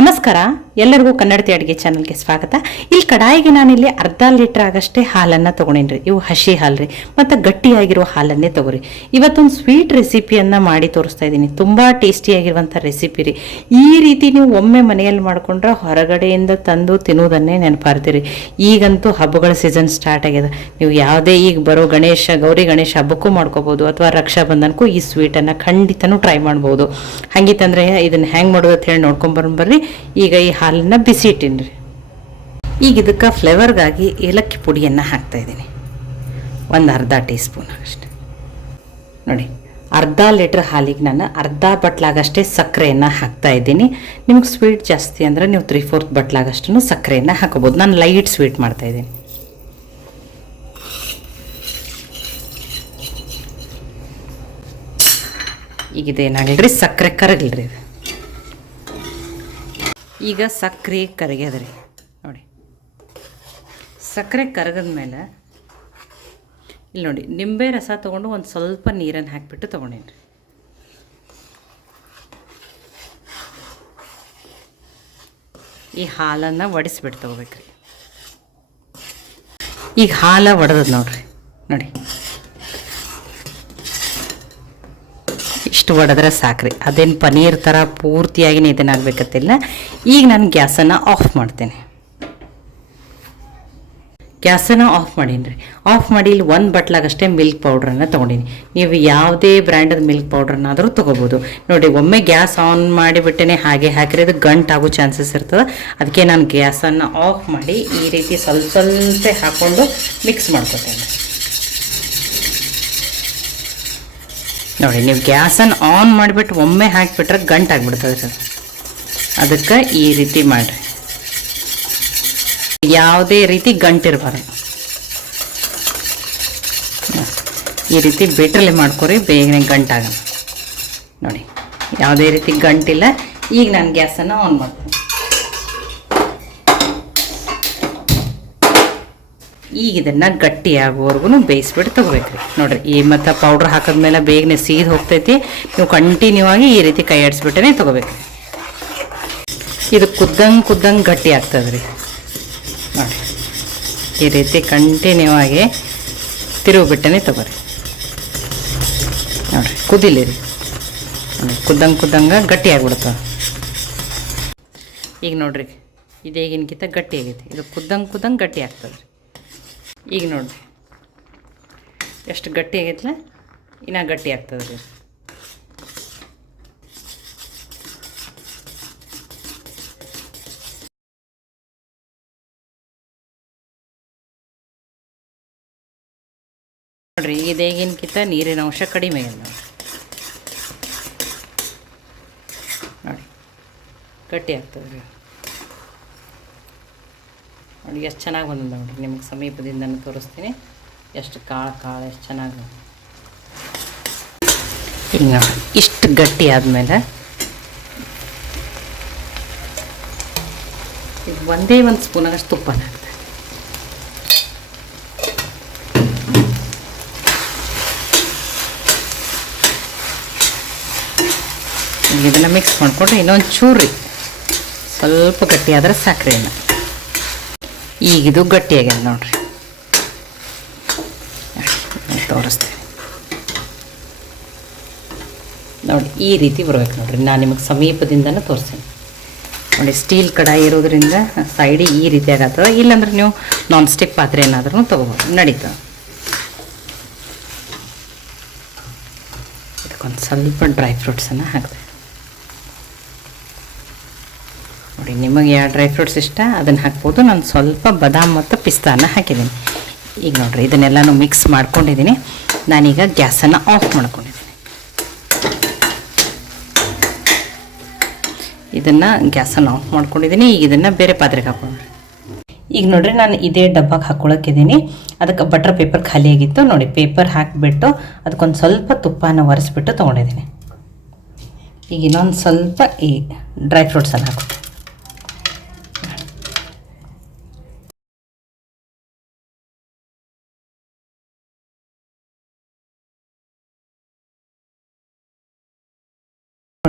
ನಮಸ್ಕಾರ, ಎಲ್ಲರಿಗೂ ಕನ್ನಡತಿ ಅಡುಗೆ ಚಾನಲ್ಗೆ ಸ್ವಾಗತ. ಇಲ್ಲಿ ಕಡಾಯಿಗೆ ನಾನಿಲ್ಲಿ ಅರ್ಧ ಲೀಟ್ರ್ ಆಗಷ್ಟೇ ಹಾಲನ್ನು ತೊಗೊಂಡೇನ್ರಿ. ಇವು ಹಸಿ ಹಾಲು ರೀ, ಮತ್ತು ಗಟ್ಟಿಯಾಗಿರೋ ಹಾಲನ್ನೇ ತೊಗೊರಿ. ಇವತ್ತೊಂದು ಸ್ವೀಟ್ ರೆಸಿಪಿಯನ್ನು ಮಾಡಿ ತೋರಿಸ್ತಾ ಇದ್ದೀನಿ. ತುಂಬ ಟೇಸ್ಟಿಯಾಗಿರುವಂಥ ರೆಸಿಪಿ ರೀ. ಈ ರೀತಿ ನೀವು ಒಮ್ಮೆ ಮನೆಯಲ್ಲಿ ಮಾಡ್ಕೊಂಡ್ರೆ ಹೊರಗಡೆಯಿಂದ ತಂದು ತಿನ್ನೋದನ್ನೇ ನೆನಪಾರ್ತೀರಿ. ಈಗಂತೂ ಹಬ್ಬಗಳ ಸೀಸನ್ ಸ್ಟಾರ್ಟ್ ಆಗ್ಯದ. ನೀವು ಯಾವುದೇ ಈಗ ಬರೋ ಗೌರಿ ಗಣೇಶ ಹಬ್ಬಕ್ಕೂ ಮಾಡ್ಕೋಬೋದು, ಅಥವಾ ರಕ್ಷಾಬಂಧನಕ್ಕೂ ಈ ಸ್ವೀಟನ್ನು ಖಂಡಿತನೂ ಟ್ರೈ ಮಾಡ್ಬೋದು. ಹಂಗಿತ್ತಂದ್ರೆ ಇದನ್ನು ಹೆಂಗೆ ಮಾಡೋದು ಅಂತ ಹೇಳಿ ನೋಡ್ಕೊಂಬರ್ರಿ. ಈಗ ಈ ಹಾಲನ್ನು ಬಿಸಿ ಇಟ್ಟಿನ್ರಿ. ಈಗ ಇದಕ್ಕೆ ಫ್ಲೇವರ್ಗಾಗಿ ಏಲಕ್ಕಿ ಪುಡಿಯನ್ನು ಹಾಕ್ತಾಯಿದ್ದೀನಿ, ಒಂದು ಅರ್ಧ ಟೀ ಸ್ಪೂನ್ ಅಷ್ಟೆ. ನೋಡಿ, ಅರ್ಧ ಲೀಟ್ರ್ ಹಾಲಿಗೆ ನಾನು ಅರ್ಧ ಬಟ್ಲಾಗಷ್ಟೇ ಸಕ್ಕರೆಯನ್ನು ಹಾಕ್ತಾಯಿದ್ದೀನಿ. ನಿಮಗೆ ಸ್ವೀಟ್ ಜಾಸ್ತಿ ಅಂದರೆ ನೀವು 3/4 ಬಟ್ಲಾಗಷ್ಟು ಸಕ್ಕರೆಯನ್ನು ಹಾಕೋಬೋದು. ನಾನು ಲೈಟ್ ಸ್ವೀಟ್ ಮಾಡ್ತಾಯಿದ್ದೀನಿ. ಈಗ ಇದೇನಾಗಲ್ರಿ, ಸಕ್ಕರೆ ಕರಗಲ್ರಿ. ಇದು ಈಗ ಸಕ್ಕರೆ ಕರಗ್ಯದ್ರಿ. ನೋಡಿ, ಸಕ್ಕರೆ ಕರಗದ್ಮೇಲೆ ಇಲ್ಲಿ ನೋಡಿ, ನಿಂಬೆ ರಸ ತೊಗೊಂಡು ಒಂದು ಸ್ವಲ್ಪ ನೀರನ್ನು ಹಾಕಿಬಿಟ್ಟು ತೊಗೊಂಡೇನ್ರಿ. ಈ ಹಾಲನ್ನು ಒಡಿಸ್ಬಿಟ್ಟು ತೊಗೋಬೇಕ್ರಿ. ಈಗ ಹಾಲು ಒಡೆದದ್ ನೋಡ್ರಿ. ನೋಡಿ, ಇಷ್ಟು ಒಡೆದ್ರೆ ಸಾಕ್ರಿ. ಅದೇನು ಪನೀರ್ ಥರ ಪೂರ್ತಿಯಾಗಿ ಇದನ್ನಾಗಬೇಕತ್ತಿಲ್ಲ. ಈಗ ನಾನು ಗ್ಯಾಸನ್ನು ಆಫ್ ಮಾಡ್ತೇನೆ. ಗ್ಯಾಸನ್ನು ಆಫ್ ಮಾಡೀನಿ. ಆಫ್ ಮಾಡಿ ಇಲ್ಲಿ 1 ಬಟ್ಲಾಗಷ್ಟೇ ಮಿಲ್ಕ್ ಪೌಡ್ರನ್ನು ತೊಗೊಂಡೀನಿ. ನೀವು ಯಾವುದೇ ಬ್ರ್ಯಾಂಡದ ಮಿಲ್ಕ್ ಪೌಡ್ರನ್ನಾದರೂ ತೊಗೋಬೋದು. ನೋಡಿ, ಒಮ್ಮೆ ಗ್ಯಾಸ್ ಆನ್ ಮಾಡಿಬಿಟ್ಟೇ ಹಾಗೆ ಹಾಕಿದ್ರೆ ಅದು ಗಂಟಾಗೋ ಚಾನ್ಸಸ್ ಇರ್ತದೆ. ಅದಕ್ಕೆ ನಾನು ಗ್ಯಾಸನ್ನು ಆಫ್ ಮಾಡಿ ಈ ರೀತಿ ಸ್ವಲ್ಪ ಸ್ವಲ್ಪ ಹಾಕ್ಕೊಂಡು ಮಿಕ್ಸ್ ಮಾಡ್ಕೊತೇನೆ. ನೋಡಿ, ನೀವು ಗ್ಯಾಸನ್ನು ಆನ್ ಮಾಡಿಬಿಟ್ಟು ಒಮ್ಮೆ ಹಾಕಿಬಿಟ್ರೆ ಗಂಟಾಗ್ಬಿಡ್ತದೆ ಸರ್. ಅದಕ್ಕೆ ಈ ರೀತಿ ಮಾಡಿರಿ. ಯಾವುದೇ ರೀತಿ ಗಂಟಿರಬಾರ್ದು. ಈ ರೀತಿ ಬೇಟ್ರಲ್ಲಿ ಮಾಡ್ಕೊರಿ, ಬೇಗನೆ ಗಂಟಾಗಲ್ಲ. ನೋಡಿ, ಯಾವುದೇ ರೀತಿ ಗಂಟಿಲ್ಲ. ಈಗ ನಾನು ಗ್ಯಾಸನ್ನು ಆನ್ ಮಾಡ್ತೀನಿ. ಈಗ ಇದನ್ನು ಗಟ್ಟಿಯಾಗುವವರೆಗೂ ಬೇಯಿಸ್ಬಿಟ್ಟು ತೊಗೋಬೇಕ್ರಿ. ನೋಡಿರಿ, ಈ ಮತ್ತು ಪೌಡ್ರ್ ಹಾಕಿದ್ಮೇಲೆ ಬೇಗನೆ ಸೀದ್ ಹೋಗ್ತೈತಿ. ನೀವು ಕಂಟಿನ್ಯೂ ಆಗಿ ಈ ರೀತಿ ಕೈ ಆಡಿಸ್ಬಿಟ್ಟೇ ತೊಗೋಬೇಕು. ಇದು ಕುದ್ದಂಗೆ ಗಟ್ಟಿ ಆಗ್ತದೆ ರೀ. ನೋಡಿ, ಈ ರೀತಿ ಕಂಟಿನ್ಯೂ ಆಗಿ ತಿರುಗಿಬಿಟ್ಟೇ ತೊಗೋರಿ. ನೋಡಿರಿ, ಕುದಿಲಿ ರೀ. ನೋಡಿ, ಕುದ್ದಂಗೆ ಗಟ್ಟಿ ಆಗ್ಬಿಡ್ತದೆ. ಈಗ ನೋಡಿರಿ, ಇದೇಗಿನಕಿಂತ ಗಟ್ಟಿ ಆಗೈತಿ. ಇದು ಕುದ್ದಂಗೆ ಗಟ್ಟಿ ಆಗ್ತದೆ ರೀ. ಈಗ ನೋಡಿರಿ, ಎಷ್ಟು ಗಟ್ಟಿ ಆಗೈತಲ್ಲ, ಇನ್ನೂ ಗಟ್ಟಿ ಆಗ್ತದೆ ರೀ. ನೋಡಿರಿ, ಇದೇಗಿನಕಿಂತ ನೀರಿನ ಅಂಶ ಕಡಿಮೆ ಇದೆ. ನೋಡಿ, ಗಟ್ಟಿ ಆಗ್ತದೆ ರೀ. ನೋಡಿ, ಎಷ್ಟು ಚೆನ್ನಾಗಿ ಬಂದಿದೆ ನೋಡಿರಿ. ನಿಮಗೆ ಸಮೀಪದಿಂದ ತೋರಿಸ್ತೀನಿ. ಎಷ್ಟು ಕಾಳು ಎಷ್ಟು ಚೆನ್ನಾಗಿ. ಈಗ ನೋಡಿ, ಇಷ್ಟು ಗಟ್ಟಿ ಆದಮೇಲೆ ಈಗ ಒಂದೇ ಒಂದು ಸ್ಪೂನಾಗಷ್ಟು ತುಪ್ಪ ಹಾಕ್ತಾರೆ. ಈಗ ಇದನ್ನು ಮಿಕ್ಸ್ ಮಾಡಿಕೊಂಡ್ರೆ ಇನ್ನೊಂದು ಚೂರಿ ಸ್ವಲ್ಪ ಗಟ್ಟಿ ಆದರೆ ಸಾಕ್ರಿ. ಇಲ್ಲ, ಈಗಿದು ಗಟ್ಟಿಯಾಗ್ಯದ ನೋಡ್ರಿ. ತೋರಿಸ್ತೀನಿ ನೋಡಿ, ಈ ರೀತಿ ಬರ್ಬೇಕು ನೋಡ್ರಿ. ನಾನು ನಿಮಗೆ ಸಮೀಪದಿಂದನೇ ತೋರಿಸ್ತೀನಿ. ನೋಡಿ, ಸ್ಟೀಲ್ ಕಡಾಯಿ ಇರೋದ್ರಿಂದ ಸೈಡಿಗೆ ಈ ರೀತಿ ಆಗತ್ತದ. ಇಲ್ಲಾಂದ್ರೆ ನೀವು ನಾನ್ ಸ್ಟಿಕ್ ಪಾತ್ರೆ ಏನಾದ್ರೂ ತೊಗೋಬೋದು, ನಡೀತದೆ. ಇದಕ್ಕೊಂದು ಸ್ವಲ್ಪ ಡ್ರೈ ಫ್ರೂಟ್ಸನ್ನು ಹಾಕ್ದೆ. ನೋಡಿ, ನಿಮಗೆ ಯಾವ ಡ್ರೈ ಫ್ರೂಟ್ಸ್ ಇಷ್ಟ ಅದನ್ನು ಹಾಕ್ಬೋದು. ನಾನು ಸ್ವಲ್ಪ ಬಾದಾಮ್ ಮತ್ತು ಪಿಸ್ತಾನ ಹಾಕಿದ್ದೀನಿ. ಈಗ ನೋಡಿರಿ, ಇದನ್ನೆಲ್ಲನೂ ಮಿಕ್ಸ್ ಮಾಡ್ಕೊಂಡಿದ್ದೀನಿ. ನಾನೀಗ ಗ್ಯಾಸನ್ನು ಆಫ್ ಮಾಡ್ಕೊಂಡಿದ್ದೀನಿ. ಇದನ್ನು ಗ್ಯಾಸನ್ನು ಆಫ್ ಮಾಡ್ಕೊಂಡಿದ್ದೀನಿ. ಈಗ ಇದನ್ನು ಬೇರೆ ಪಾತ್ರೆಗೆ ಹಾಕ್ಕೊಂಡ್ರಿ. ಈಗ ನೋಡಿರಿ, ನಾನು ಇದೇ ಡಬ್ಬಕ್ಕೆ ಹಾಕ್ಕೊಳಕ್ಕಿದ್ದೀನಿ. ಅದಕ್ಕೆ ಬಟರ್ ಪೇಪರ್ ಖಾಲಿಯಾಗಿತ್ತು. ನೋಡಿ, ಪೇಪರ್ ಹಾಕಿಬಿಟ್ಟು ಅದಕ್ಕೊಂದು ಸ್ವಲ್ಪ ತುಪ್ಪನ ಒರೆಸ್ಬಿಟ್ಟು ತೊಗೊಂಡಿದ್ದೀನಿ. ಈಗ ಇನ್ನೊಂದು ಸ್ವಲ್ಪ ಈ ಡ್ರೈ ಫ್ರೂಟ್ಸನ್ನು ಹಾಕ್ತೀನಿ.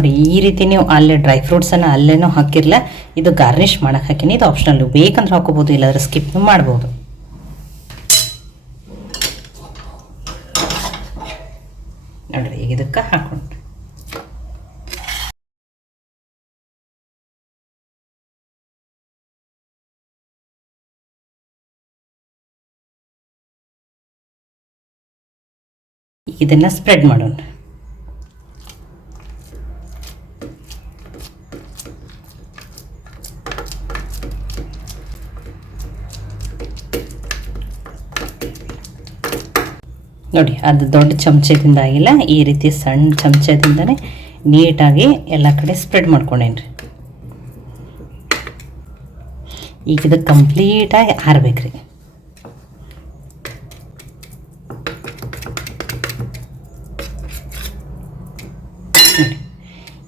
ನೋಡಿ ಈ ರೀತಿ ನೀವು ಅಲ್ಲೇ ಡ್ರೈ ಫ್ರೂಟ್ಸನ್ನು ಅಲ್ಲೇನೂ ಹಾಕಿರಲ್ಲ, ಇದು ಗಾರ್ನಿಷ್ ಮಾಡೋಕೆ ಹಾಕಿನಿ. ಇದು ಆಪ್ಷನಲ್ಲು, ಬೇಕಂದ್ರೆ ಹಾಕೋಬೋದು, ಇಲ್ಲಾಂದ್ರೆ ಸ್ಕಿಪ್ ಮಾಡ್ಬೋದು. ನೋಡಿರಿ ಈಗ ಇದಕ್ಕೆ ಹಾಕೊಂಡು ಇದನ್ನು ಸ್ಪ್ರೆಡ್ ಮಾಡೋಣ. ನೋಡಿ ಅದು ದೊಡ್ಡ ಚಮಚದಿಂದ ಆಗಿಲ್ಲ, ಈ ರೀತಿ ಸಣ್ಣ ಚಮಚದಿಂದನೇ ನೀಟಾಗಿ ಎಲ್ಲ ಕಡೆ ಸ್ಪ್ರೆಡ್ ಮಾಡ್ಕೊಂಡೇನ್ರಿ. ಈಗ ಇದು ಕಂಪ್ಲೀಟಾಗಿ ಆರ್ಬೇಕ್ರಿ.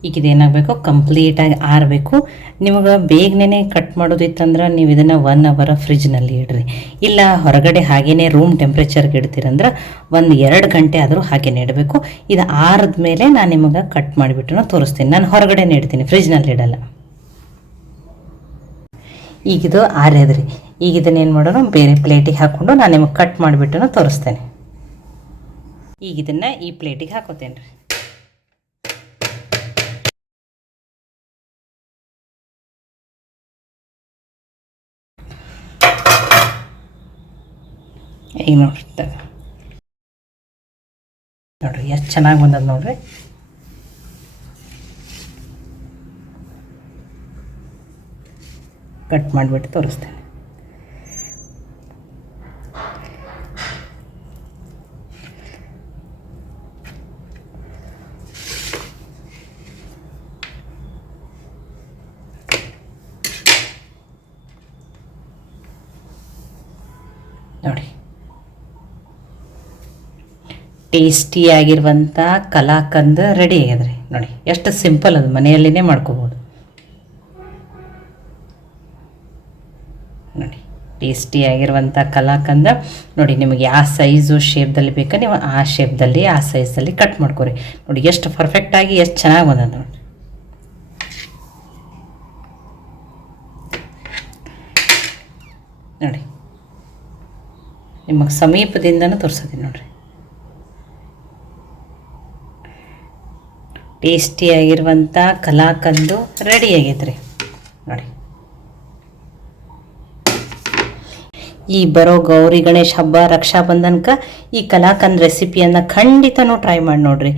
ಈಗ ಇದೇನಾಗಬೇಕು, ಕಂಪ್ಲೀಟಾಗಿ ಆರಬೇಕು. ನಿಮಗೆ ಬೇಗನೆ ಕಟ್ ಮಾಡೋದಿತ್ತಂದ್ರೆ ನೀವು ಇದನ್ನು 1 ಅವರ್ ಫ್ರಿಜ್ನಲ್ಲಿ ಇಡ್ರಿ. ಇಲ್ಲ ಹೊರಗಡೆ ಹಾಗೇ ರೂಮ್ ಟೆಂಪ್ರೇಚರ್ಗೆ ಇಡ್ತೀರಂದ್ರೆ 1-2 ಗಂಟೆ ಆದರೂ ಹಾಗೇ ಇಡಬೇಕು. ಇದು ಆರಿದ ಮೇಲೆ ನಾನು ನಿಮಗೆ ಕಟ್ ಮಾಡಿಬಿಟ್ಟು ತೋರಿಸ್ತೀನಿ. ನಾನು ಹೊರಗಡೆನೇ ಇಡ್ತೀನಿ, ಫ್ರಿಜ್ನಲ್ಲಿ ಇಡಲ್ಲ. ಈಗಿದು ಆರ್ಯದ್ರಿ. ಈಗ ಇದನ್ನೇನು ಮಾಡೋಣ, ಬೇರೆ ಪ್ಲೇಟಿಗೆ ಹಾಕ್ಕೊಂಡು ನಾನು ನಿಮಗೆ ಕಟ್ ಮಾಡಿಬಿಟ್ಟು ತೋರಿಸ್ತೇನೆ. ಈಗ ಇದನ್ನು ಈ ಪ್ಲೇಟಿಗೆ ಹಾಕೋತೇನೆ ರೀ. ಈಗ ನೋಡ್ರಿ ಎಷ್ಟು ಚೆನ್ನಾಗಿ ಬಂದದ ನೋಡ್ರಿ. ಕಟ್ ಮಾಡಿಬಿಟ್ಟು ತೋರಿಸ್ತೇನೆ. ನೋಡಿ ಟೇಸ್ಟಿಯಾಗಿರುವಂಥ ಕಲಾಕಂದ್ ರೆಡಿ ಆಗ್ಯದ್ರಿ. ನೋಡಿ ಎಷ್ಟು ಸಿಂಪಲ್, ಅದು ಮನೆಯಲ್ಲೇ ಮಾಡ್ಕೋಬೋದು. ನೋಡಿ ಟೇಸ್ಟಿಯಾಗಿರುವಂಥ ಕಲಾಕಂದ. ನೋಡಿ ನಿಮಗೆ ಯಾವ ಸೈಜು ಶೇಪ್ದಲ್ಲಿ ಬೇಕಾ ನೀವು ಆ ಶೇಪ್ದಲ್ಲಿ ಆ ಸೈಜಲ್ಲಿ ಕಟ್ ಮಾಡ್ಕೊರಿ. ನೋಡಿ ಎಷ್ಟು ಪರ್ಫೆಕ್ಟಾಗಿ ಎಷ್ಟು ಚೆನ್ನಾಗಿ ಬಂದದ ನೋಡಿ. ನೋಡಿ ನಿಮಗೆ ಸಮೀಪದಿಂದನೂ ತೋರಿಸೋತೀನಿ ನೋಡಿರಿ. ಟೇಸ್ಟಿಯಾಗಿರುವಂಥ ಕಲಾಕಂದು ರೆಡಿ ಆಗೈತ್ರಿ. ನೋಡಿ ಈ ಬರೋ ಗೌರಿ ಗಣೇಶ ಹಬ್ಬ, ರಕ್ಷಾಬಂಧನಕ್ಕೆ ಈ ಕಲಾಕಂದ್ ರೆಸಿಪಿಯನ್ನು ಖಂಡಿತನೂ ಟ್ರೈ ಮಾಡಿ ನೋಡಿರಿ.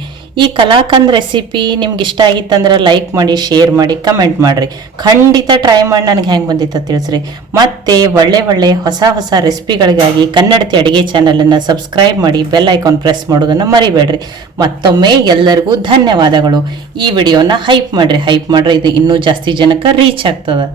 ಈ ಕಲಾಕಂದ್ ರೆಸಿಪಿ ನಿಮ್ಗೆ ಇಷ್ಟ ಆಗಿತ್ತಂದ್ರೆ ಲೈಕ್ ಮಾಡಿ, ಶೇರ್ ಮಾಡಿ, ಕಮೆಂಟ್ ಮಾಡಿರಿ. ಖಂಡಿತ ಟ್ರೈ ಮಾಡಿ ನನಗೆ ಹೆಂಗೆ ಬಂದಿತ್ತು ತಿಳಿಸ್ರಿ. ಮತ್ತು ಒಳ್ಳೆ ಹೊಸ ರೆಸಿಪಿಗಳಿಗಾಗಿ ಕನ್ನಡತಿ ಅಡುಗೆ ಚಾನಲನ್ನು ಸಬ್ಸ್ಕ್ರೈಬ್ ಮಾಡಿ, ಬೆಲ್ ಐಕಾನ್ ಪ್ರೆಸ್ ಮಾಡೋದನ್ನು ಮರಿಬೇಡ್ರಿ. ಮತ್ತೊಮ್ಮೆ ಎಲ್ಲರಿಗೂ ಧನ್ಯವಾದಗಳು. ಈ ವಿಡಿಯೋನ ಹೈಪ್ ಮಾಡಿರಿ, ಇದು ಇನ್ನೂ ಜಾಸ್ತಿ ಜನಕ್ಕೆ ರೀಚ್ ಆಗ್ತದೆ.